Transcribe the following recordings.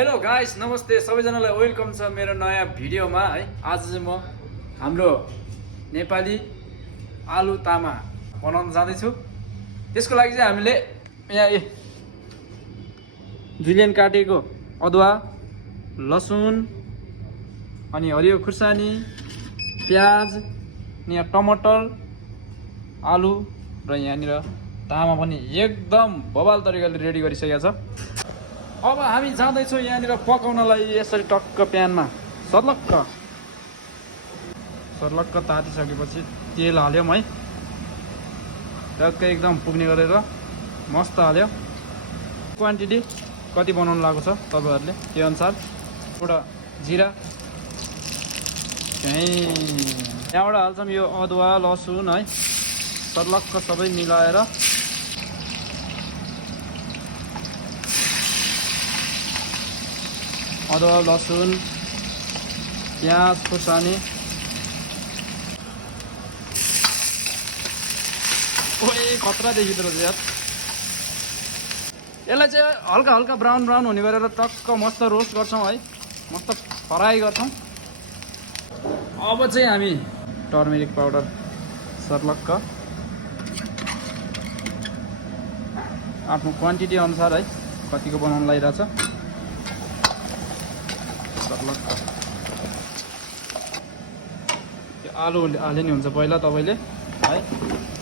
Hello guys, नमस्ते सबैजनालाई welcome छ मेरो नयाँ भिडियोमा है। आज चाहिँ म हाम्रो नेपाली आलु तामा बनाउन जाँदैछु। त्यसको लागि चाहिँ हामीले यहाँ जुलियन काटेको अदुवा, लसुन अनि हरियो खुर्सानी, प्याज, यहाँ टमाटर, आलु र यहाँनिर तामा पनि एकदम बवाल तरिकाले रेडी गरिसकेको छ। अब हामी जाँदैछौँ यहाँनिर पकाउनलाई। यसरी टक्क प्यानमा सर्लक्क तातिसकेपछि तेल हाल्यौँ है। टक्क एकदम पुग्ने गरेर मस्त हाल्यो। क्वान्टिटी कति बनाउनु लागेको छ तपाईँहरूले त्यो अनुसार। एउटा जिरा, त्यहाँबाट हाल्छौँ यो अदुवा लसुन है। सर्लक्क सबै मिलाएर अदुवा लसुन प्याज खुर्सानी खतरा देखिँदो रहेछ यार। यसलाई चाहिँ हल्का हल्का ब्राउन हुने गरेर टक्क मस्त रोस्ट गर्छौँ है, मस्त फ्राई गर्छौँ। अब चाहिँ हामी टर्मेरिक पाउडर सर्लक्क आफ्नो क्वान्टिटी अनुसार है, कतिको बनाउनु लागिरहेछ सर्लक्क। त्यो आलु हालिने हुन्छ पहिला तपाईँले है,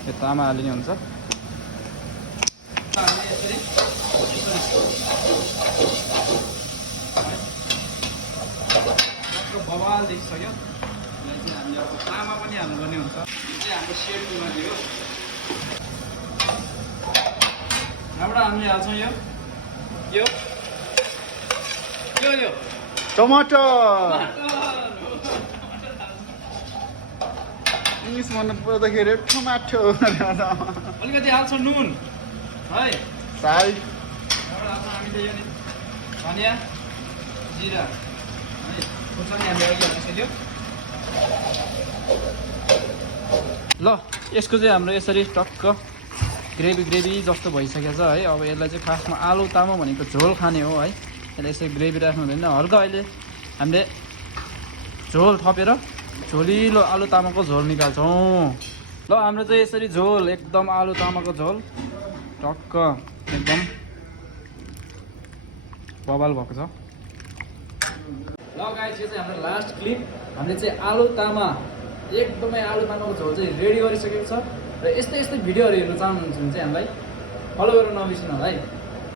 त्यो तामा हालिने हुन्छ। बवाल देखिसक्यो। यसलाई चाहिँ हामीले अब तामा पनि हाल्नुपर्ने हुन्छ। यो चाहिँ हाम्रो सेडमा थियो। यहाँबाट हामीले हाल्छौँ यो टमाटर। इङ्ग्लिस भन्नु पर्दाखेरि टमाटो। अलिकति हाल्छौँ नुन है, साइड। यहाँबाट हाल्छौँ हामीले यो धनियाँ जिरा है, खुर्सानी हामीले अघि हालिसक्यो। ल यसको चाहिँ हाम्रो यसरी टक्क ग्रेभी जस्तो भइसकेको छ है। अब यसलाई चाहिँ खासमा आलु तामा भनेको झोल खाने हो है। यसलाई यसरी ग्रेभी राख्नु हुँदैन। हल्का अहिले हामीले झोल थपेर झोलिलो आलु तामाको झोल निकाल्छौँ। ल हाम्रो चाहिँ यसरी झोल एकदम आलु तामाको झोल टक्क एकदम बवाल भएको छ। ल गाइस, यो चाहिँ हाम्रो लास्ट क्लिप। हामीले चाहिँ आलु तामा एकदमै आलु तामाको झोल चाहिँ रेडी गरिसकेको छ। र यस्तै भिडियोहरू हेर्न चाहनुहुन्छ भने चाहिँ हामीलाई फलो गरेर नबिर्सिनु होला है।